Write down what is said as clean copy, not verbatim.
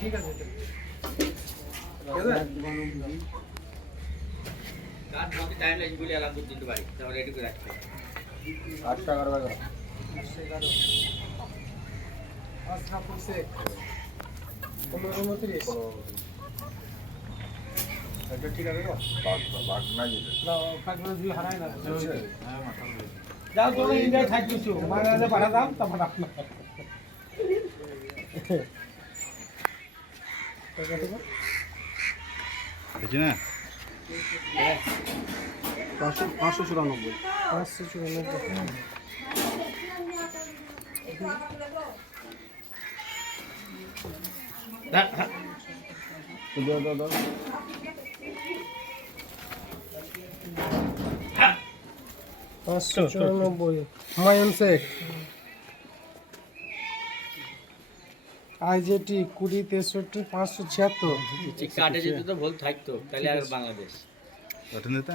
ঠিক আছে কাজ যদি টাইম লাগে বলে আলাদা করে দিতে পারি তাহলে রেডি করে রাখতে 8 টাকার বাজার 11 আশরাফুল শেখ 15 এটা ঠিক আছে তো বাগ না যেতে না ফাইবার দুই হারাই না যাও তোমরা ইন্ডিয়া থাক কিছু মারালে পাঠা দাম তারপর আপনা দেখি না 594 দাও 594 হুমায়ুন শেখ আইজেটি 20 63 576 কাটে যেত তো ভুল থাকতো তাহলে আর বাংলাদেশ ওটা নিতে